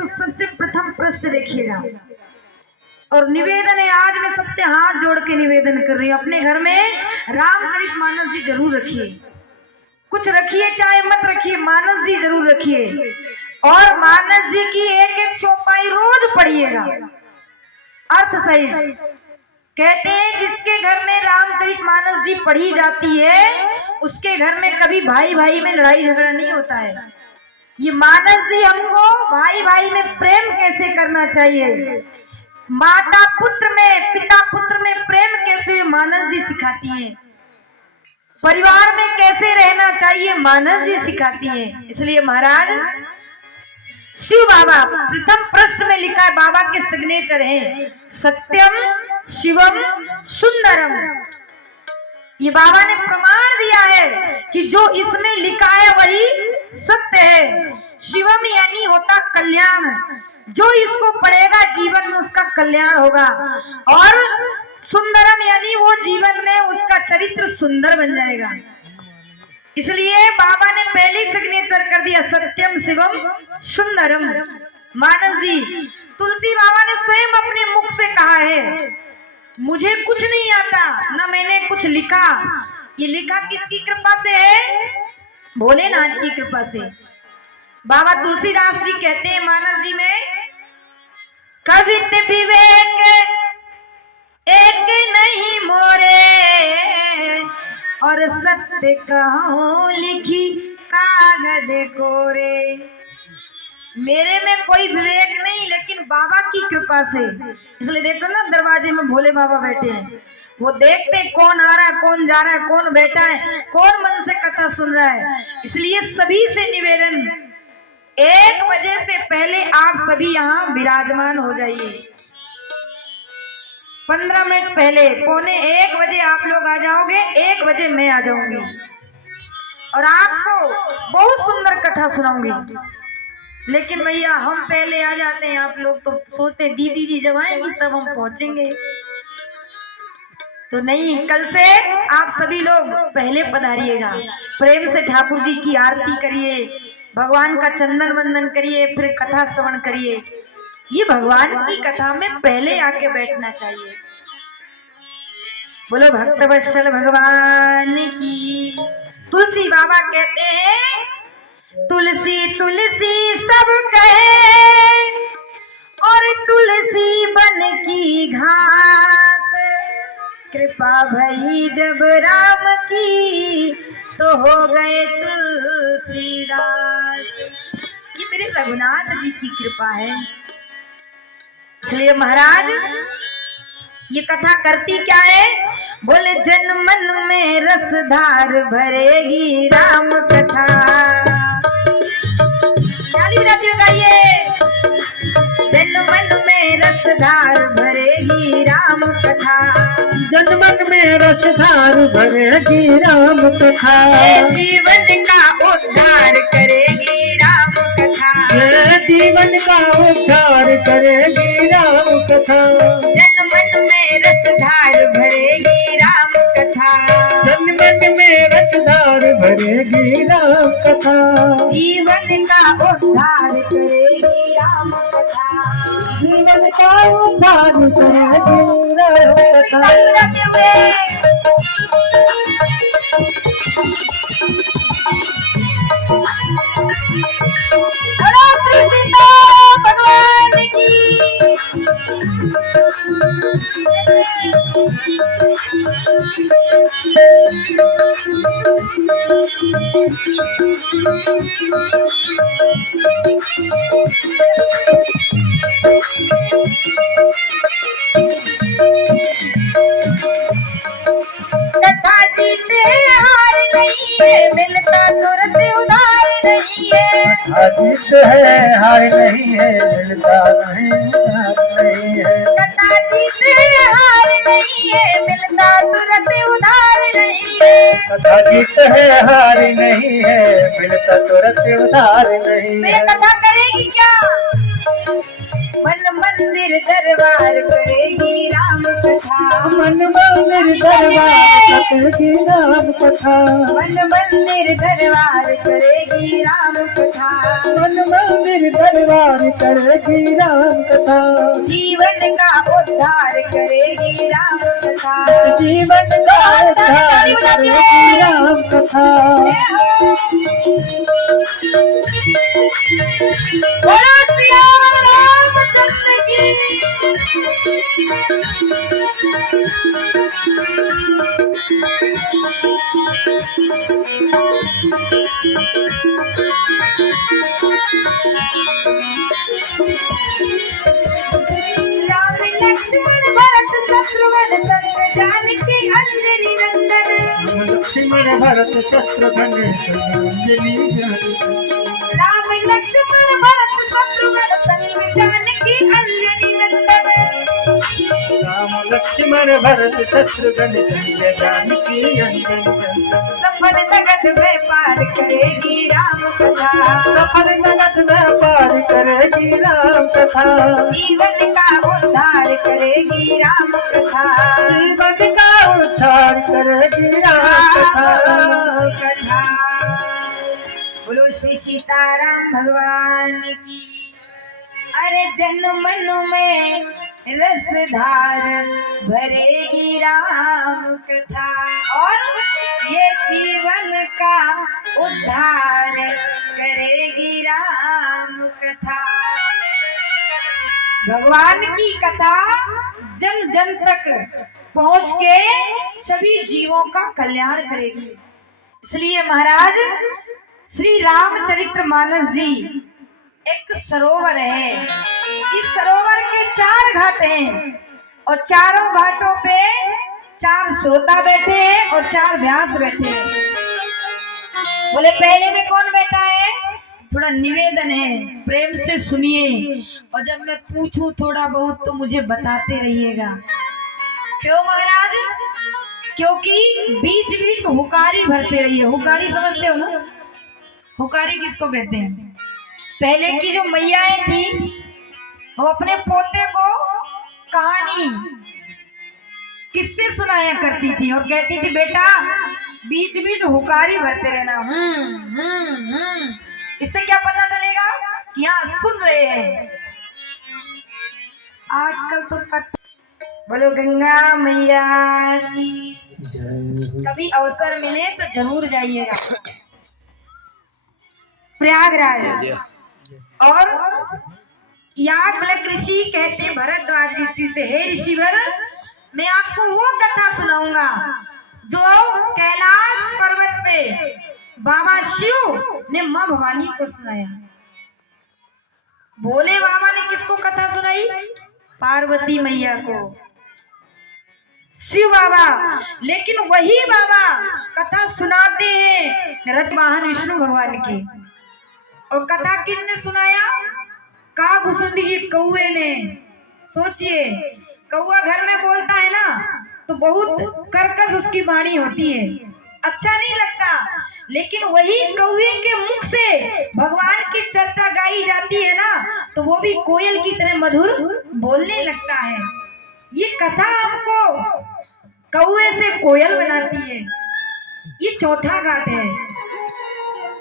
तो सबसे प्रथम प्रश्न देखिएगा। और निवेदन है, आज मैं सबसे हाथ जोड़ के निवेदन कर रही हूँ, अपने घर में रामचरितमानस जी जरूर रखिए। कुछ रखिए चाहे मत रखिए, मानस जी जरूर रखिए। और मानस जी की एक एक चौपाई रोज पढ़िएगा, अर्थ सही। कहते हैं जिसके घर में रामचरितमानस जी पढ़ी जाती है उसके घर में कभी भाई भाई में लड़ाई झगड़ा नहीं होता है। ये मानस जी हमको भाई भाई में प्रेम कैसे करना चाहिए, माता पुत्र में, पिता पुत्र में प्रेम कैसे मानस जी सिखाती हैं, परिवार में कैसे रहना चाहिए मानस जी सिखाती हैं। इसलिए महाराज शिव बाबा प्रथम प्रश्न में लिखा है, बाबा के सिग्नेचर हैं, सत्यम शिवम सुंदरम। ये बाबा ने प्रमाण दिया है कि जो इसमें लिखा है वही सत्य है। शिवम यानी होता कल्याण, जो इसको पढ़ेगा जीवन में उसका कल्याण होगा। और सुंदरम यानी वो जीवन में उसका चरित्र सुंदर बन जाएगा। इसलिए बाबा ने पहले सिग्नेचर कर दिया, सत्यम शिवम सुंदरम। मानस जी, तुलसी बाबा ने स्वयं अपने मुख से कहा है, मुझे कुछ नहीं आता, ना मैंने कुछ लिखा। ये लिखा किसकी कृपा से है? भोलेनाथ की कृपा से। बाबा तुलसीदास जी कहते हैं मानस जी में, कवित विवेक एक नहीं मोरे, और सत्य कहूं लिखी कागज कोरे। मेरे में कोई विवेक नहीं, लेकिन बाबा की कृपा से। इसलिए देखो ना, दरवाजे में भोले बाबा बैठे हैं, वो देखते हैं कौन आ रहा है, कौन जा रहा है, कौन बैठा है, कौन मन से कथा सुन रहा है। इसलिए सभी से निवेदन, 1 बजे से पहले आप सभी यहाँ विराजमान हो जाइए। 15 मिनट पहले, 12:45 आप लोग आ जाओगे, 1 बजे मैं आ जाऊंगी और आपको बहुत सुंदर कथा सुनाऊंगी। लेकिन भैया हम पहले आ जाते हैं, आप लोग तो सोचते हैं दीदी जी जब आएंगी तब हम पहुंचेंगे। तो नहीं, कल से आप सभी लोग पहले पधारिएगा, प्रेम से ठाकुर जी की आरती करिए, भगवान का चंदन वंदन करिए, फिर कथा श्रवण करिए। ये भगवान की कथा में पहले आके बैठना चाहिए। बोलो भक्तवत्सल भगवान की। तुलसी बाबा कहते हैं, तुलसी तुलसी सब कहे और तुलसी बन की घास, कृपा भई जब राम की तो हो गए तुलसीदास। ये मेरे रघुनाथ जी की कृपा है। इसलिए महाराज ये कथा करती क्या है? बोले जन मन में रसधार भरेगी राम कथा। जन मन में रसधार भरेगी राम कथा, जन मन में रसधार भरेगी राम कथा, जीवन का उद्धार करेगी राम कथा, जीवन का उद्धार करेगी राम कथा। जन मन में रसधार भरेगी राम कथा, जन मन में रसधार भरेगी राम कथा, जीवन का उद्धार करेगी राम कथा, जीवन का उद्धार करेगी राम कथा। भगवान की। कथा जीते हार नहीं है, मिलता तुरंत उधार नहीं है। कथा जीत है हार नहीं है, मिलता नहीं है। कथा जीते हार नहीं है, मिलता तुरंत उधार नहीं है। कथा जीत है हार नहीं है, मिलता तुरंत उधार नहीं मेरे है। कथा करेगी क्या? मन मंदिर दरबार करेगी राम कथा, मन मंदिर दरबार करेगी राम कथा, मन मंदिर दरबार करेगी राम कथा, मन मंदिर दरबार करेगी राम कथा, जीवन का उद्धार करेगी राम कथा, जीवन का उद्धार करेगी राम कथा। बोलो सिया रामचंद्र की। राम लक्ष्मण भरत शत्रुघ्न संग जानकी अंजनी नंदन, लक्ष्मण भरत शत्रुघ्न अंजलि राम लक्ष्मण भरत शत्रुघ्न संग जानकी अंजनी नंदन, राम लक्ष्मण भरत शत्रुघ्न संग जानकी अंजलि सफल जगत में पार करेगी राम कथा, सफल जगत में पार करेगी राम कथा, जीवन का उद्धार करेगी राम कथा, जीवन का उद्धार करेगी राम कथा। बोलो श्री सीताराम भगवान की। अरे जन्म मन में रसधार भरेगी राम कथा, और ये जीवन का उद्धार करेगी राम कथा। भगवान की कथा जन जन तक पहुंच के सभी जीवों का कल्याण करेगी। इसलिए महाराज श्री रामचरितमानस जी एक सरोवर है, इस सरोवर के 4 घाट हैं और चारों घाटों पे 4 श्रोता बैठे हैं और 4 व्यास बैठे हैं। बोले पहले में कौन बैठा है? थोड़ा निवेदन है, प्रेम से सुनिए और जब मैं पूछूं थोड़ा बहुत तो मुझे बताते रहिएगा। क्यों महाराज? क्योंकि बीच बीच हुकारी भरते रहिए। हुकारी समझते हो ना? हुकारी किसको कहते हैं? पहले की जो मैयाएं थी वो अपने पोते को कहानी किससे सुनाया करती थी और कहती थी बेटा बीच बीच हुकारी भरते रहना। इससे क्या पता चलेगा कि यहाँ सुन रहे हैं। आजकल तो बोलो गंगा मैया की। कभी अवसर मिले तो जरूर जाइएगा प्रयागराज। और याज्ञवल्क्य ऋषि कहते भरद्वाज ऋषि से, हे ऋषिवर मैं आपको वो कथा सुनाऊंगा जो कैलाश पर्वत पे बाबा शिव ने मां भवानी को सुनाया। भोले बाबा ने किसको कथा सुनाई? पार्वती मैया को, शिव बाबा। लेकिन वही बाबा कथा सुनाते हैं रथवाहन विष्णु भगवान की। और कथा किसने सुनाया? कागभूषुंडी जी कौए ने। सोचिए कौआ घर में बोलता है ना तो बहुत कर्कश उसकी वाणी होती है, अच्छा नहीं लगता। लेकिन वही कौए के मुख से भगवान की चर्चा गाई जाती है ना तो वो भी कोयल की तरह मधुर बोलने लगता है। ये कथा हमको कौए से कोयल बनाती है। ये 4था घाट है।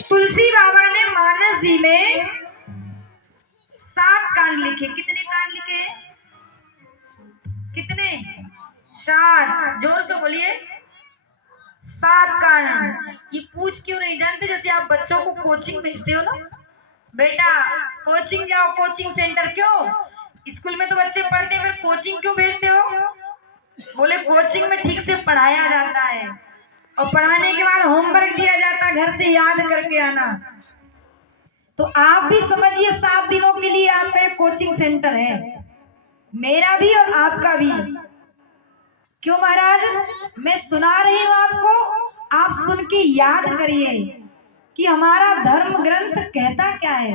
तुलसी बाबा ने मानस जी में 7 कांड लिखे। कितने कांड लिखे हैं? कितने? 7। जोर से बोलिए। 7 कांड। ये पूछ क्यों नहीं जानते? जैसे आप बच्चों को कोचिंग भेजते हो ना, बेटा कोचिंग जाओ, कोचिंग सेंटर। क्यों? स्कूल में तो बच्चे पढ़ते हैं, कोचिंग क्यों भेजते हो? बोले कोचिंग में ठीक से पढ़ाया जाता है और पढ़ाने के बाद होमवर्क दिया जाता है, घर से याद करके आना। तो आप भी समझिए 7 दिनों के लिए आपका एक कोचिंग सेंटर है, मेरा भी और आपका भी। क्यों महाराज? मैं सुना रही हूं आपको, आप सुन के याद करिए कि हमारा धर्म ग्रंथ कहता क्या है,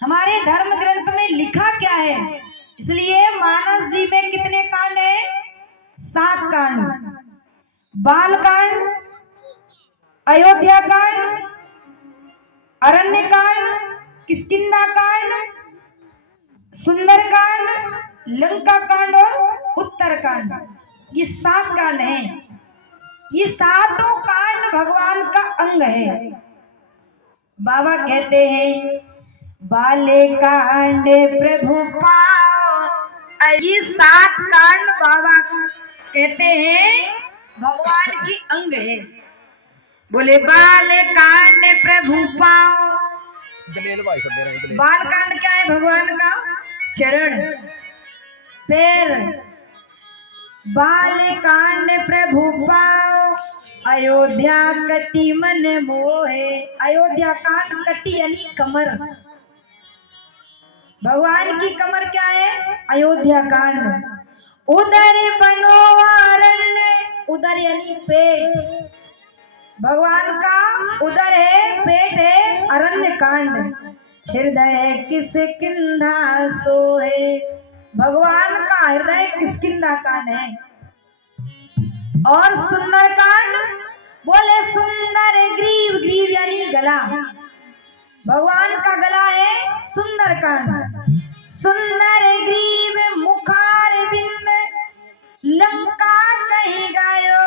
हमारे धर्म ग्रंथ में लिखा क्या है। इसलिए मानस जी में कितने कांड है? 7 कांड। बाल कांड, अयोध्या कांड, अरण्य कांड, किष्किंधा कांड, सुंदर कांड, लंका कांड और उत्तरकांड, ये 7 कांड हैं। ये सातों कांड भगवान का अंग है। बाबा कहते हैं बाले कांड प्रभु पाओ। ये 7 कांड बाबा कहते हैं भगवान की अंग है। बोले बाले कांड प्रभु पाओ। बाल कांड क्या है? भगवान का चरण पैर। बाल कांड प्रभु पाओ अयोध्या कटी मन मोहे। अयोध्या कांड कटी यानी कमर। भगवान की कमर क्या है? अयोध्या कांड। उदर बनो अरण्य। उदर यानी पेट। भगवान का उदर है, पेट है, अरण्य कांड। हृदय किसकिंधा सोहे। भगवान का हृदय किसकिंधा कांड है। और सुंदर कांड, बोले सुंदर ग्रीव। ग्रीव यानी गला। भगवान का गला है सुंदर कांड। सुंदर ग्रीव मुखार बिंद लंका कहीं गायो।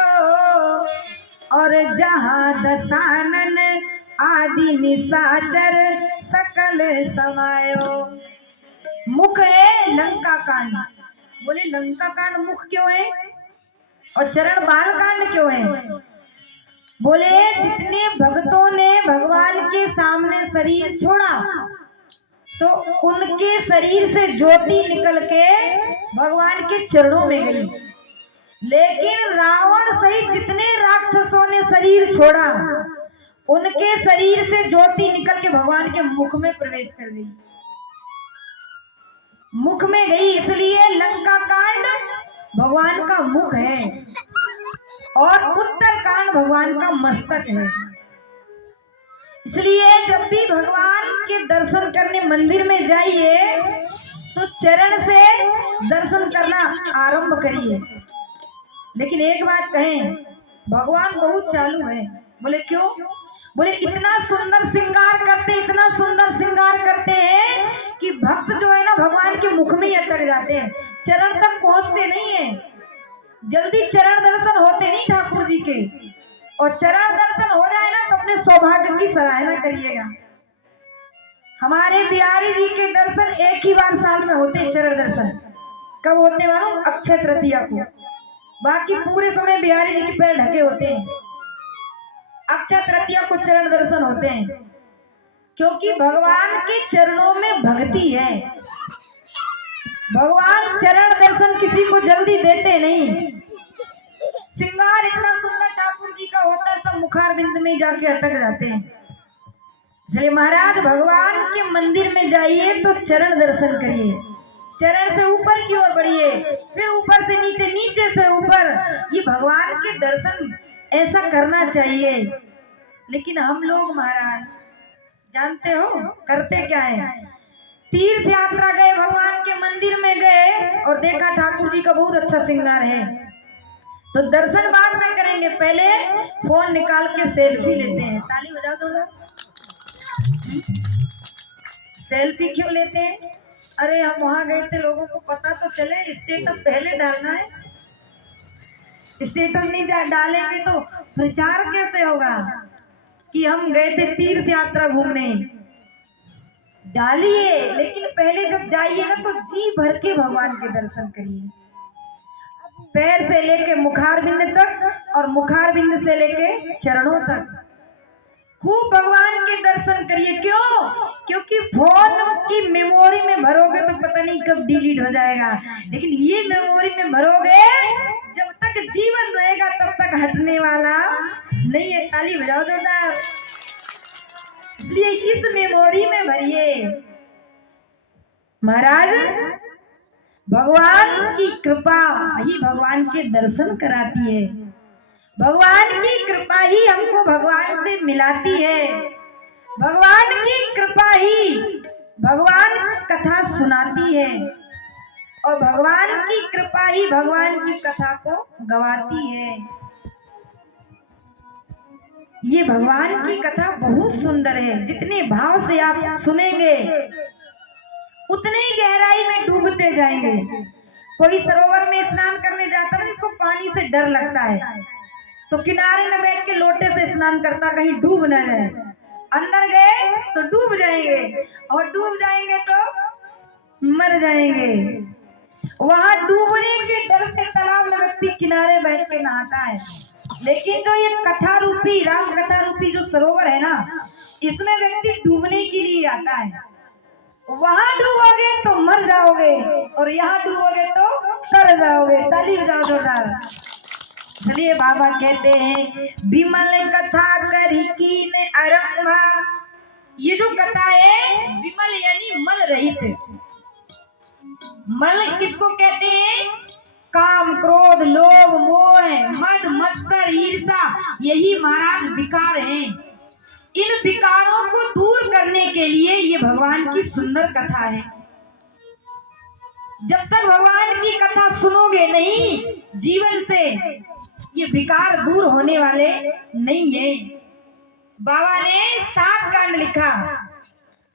और जहाँ दशानन आदि निशाचर सकल समायो। मुख है लंका कांड। बोले लंका कांड मुख क्यों है और चरण बाल कांड क्यों है? बोले जितने भक्तों ने भगवान के सामने शरीर छोड़ा तो उनके शरीर से ज्योति निकल के भगवान के चरणों में गई। लेकिन रावण सहित जितने राक्षसों ने शरीर छोड़ा उनके शरीर से ज्योति निकल के भगवान के मुख में प्रवेश कर गई, मुख में गई। इसलिए लंका कांड भगवान का मुख है और उत्तर कांड भगवान का मस्तक है। इसलिए जब भी भगवान के दर्शन करने मंदिर में जाइए तो चरण से दर्शन करना आरंभ करिए। लेकिन एक बात कहें, भगवान बहुत चालू है। बोले क्यों? बोले इतना सुंदर श्रृंगार करते, इतना सुंदर श्रृंगार करते हैं कि भक्त जो है ना भगवान के मुख में ही अटक जाते हैं, चरण तक पहुंचते नहीं है। जल्दी चरण दर्शन होते नहीं ठाकुर जी के। और चरण दर्शन हो जाए ना तो अपने सौभाग्य की सराहना करिएगा। हमारे बिहारी जी के दर्शन एक ही बार साल में होते हैं। चरण दर्शन कब होते मालूम? अक्षय तृतीया को। बाकी पूरे समय बिहारी जी के पैर ढके होते हैं। अक्षय तृतीया को चरण दर्शन होते हैं क्योंकि भगवान के चरणों में भक्ति है। भगवान चरण दर्शन किसी को जल्दी देते नहीं। श्रृंगार इतना सुंदर ठाकुर जी का होता है, सब मुखार बिंद में जाके अटक जाते हैं। इसलिए महाराज भगवान के मंदिर में जाइए तो चरण दर्शन करिए। चरण से ऊपर की ओर बढ़िए, फिर ऊपर से नीचे, नीचे से ऊपर। ये भगवान के दर्शन ऐसा करना चाहिए। लेकिन हम लोग महाराज जानते हो करते क्या है? तीर्थ यात्रा गए, भगवान के मंदिर में गए और देखा ठाकुर जी का बहुत अच्छा श्रृंगार है तो दर्शन बाद में करेंगे, पहले फोन निकाल के सेल्फी लेते हैं। ताली बजाओ थोड़ा। सेल्फी क्यों लेते हैं? अरे हम वहां गए थे, लोगों को पता तो चले। स्टेटस पहले डालना है। स्टेटस नहीं डालेंगे तो प्रचार कैसे होगा कि हम गए थे तीर्थ यात्रा घूमने? डालिए, लेकिन पहले जब जाइए ना तो जी भर के भगवान के दर्शन करिए। पैर से लेके मुखार बिंद तक और मुखार बिंद से लेके चरणों तक खूब भगवान के दर्शन करिए। क्यों? क्योंकि फोन की मेमोरी में भरोगे तो पता नहीं कब डिलीट हो जाएगा, लेकिन ये मेमोरी में भरोगे जब तक जीवन रहेगा तब तक हटने वाला नहीं है। ताली बजाओ जोरदार। इसलिए इस मेमोरी में भरिए। महाराज भगवान की कृपा ही भगवान के दर्शन कराती है। भगवान की कृपा ही हमको भगवान से मिलाती है। भगवान की कृपा ही भगवान कथा सुनाती है और भगवान की कृपा ही भगवान की कथा को गवाती है। ये भगवान की कथा बहुत सुंदर है। जितने भाव से आप सुनेंगे उतने ही गहराई में डूबते जाएंगे। कोई सरोवर में स्नान करने जाता है ना, इसको पानी से डर लगता है, तो किनारे में बैठ के लोटे से स्नान करता, कहीं डूब न जाए। अंदर गए तो डूब जाएंगे, और डूब जाएंगे तो मर जाएंगे। वहां डूबने के डर से तालाब में व्यक्ति किनारे बैठ के नहाता है। लेकिन जो ये कथा रूपी, राम कथा रूपी जो सरोवर है ना, इसमें व्यक्ति डूबने के लिए आता है। वहां डूबोगे तो मर जाओगे, और यहाँ डूबोगे तो तर जाओगे। ताली बजाओ जोरदार। चलिए, बाबा कहते हैं विमल कथा करी कीन आरंभा। ये जो कथा है, विमल यानी मल रहित। मल किसको कहते हैं? काम, क्रोध, लोभ, मोह, मद, मत्सर, ईर्षा, यही महाराज विकार हैं। इन विकारों को दूर करने के लिए ये भगवान की सुंदर कथा है। जब तक भगवान की कथा सुनोगे नहीं, जीवन से ये विकार दूर होने वाले नहीं है। बाबा ने 7 कांड लिखा,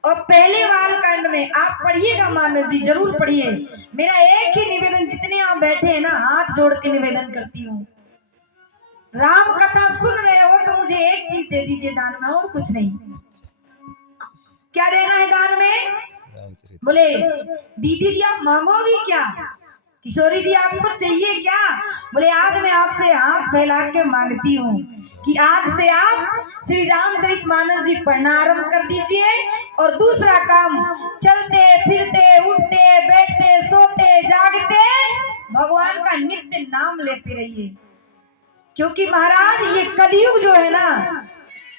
और पहले वाल कांड में आप पढ़िएगा मानस जी, जरूर पढ़िए। मेरा एक ही निवेदन, जितने आप बैठे हैं ना, हाथ जोड़ के निवेदन करती हूँ, राम कथा सुन रहे हो तो मुझे एक चीज दे दीजिए दान में, और कुछ नहीं। क्या देना है दान में? बोले दीदी जी आप मांगोगी क्या? किशोरी जी आपको चाहिए क्या? बोले आज मैं आपसे हाथ फैला के मांगती हूँ कि आज से आप श्री रामचरितमानस जी पढ़ना आरंभ कर दीजिए, और दूसरा काम, चलते फिरते उठते बैठते सोते जागते भगवान का नित्य नाम लेते रहिए। क्योंकि महाराज ये कलयुग जो है ना,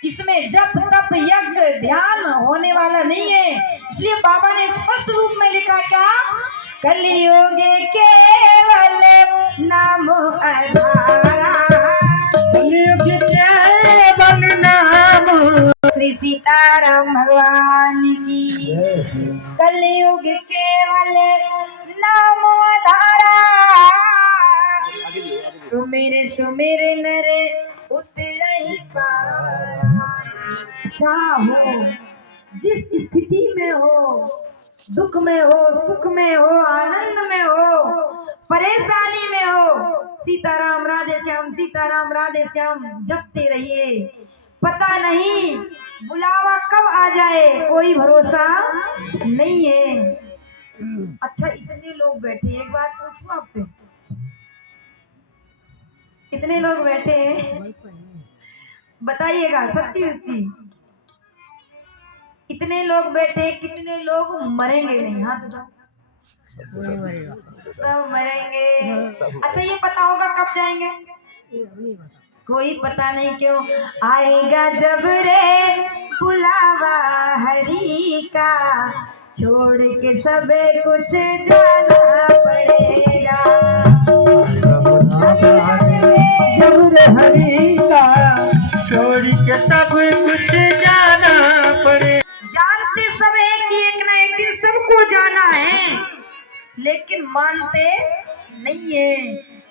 इसमें जप तप यज्ञ ध्यान होने वाला नहीं है। इसलिए बाबा ने स्पष्ट रूप में लिखा क्या? कलयुग केवल नाम आधारा, कलयुग केवल नाम। श्री सीताराम भगवान की। कलयुग केवल नाम आधारा, सुमिर सुमिर नर उतरहि पारा। चाहो जिस स्थिति में हो, दुख में हो, सुख में हो, आनंद में हो, परेशानी में हो, सीताराम राधे श्याम, सीताराम राधे श्याम जपते रहिए। पता नहीं बुलावा कब आ जाए, कोई भरोसा नहीं है। अच्छा, इतने लोग बैठे, एक बात पूछूं आपसे, कितने लोग बैठे हैं? बताइएगा सच्ची सच्ची। इतने लोग बैठे, कितने लोग मरेंगे नहीं? हाथ उठाओ। सब मरेंगे। अच्छा, ये पता होगा कब जाएंगे? कोई पता नहीं। क्यों? आएगा जब रे बुलावा हरि का, छोड़ के सब कुछ जाना पड़ेगा। जब हरि का छोड़ के सब कुछ जाना पड़े। जानते सब है कि एक ना एक दिन सबको जाना है, लेकिन मानते नहीं है।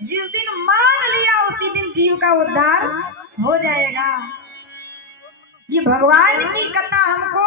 जिस दिन मान लिया उसी दिन जीव का उद्धार हो जाएगा। ये भगवान की कथा हमको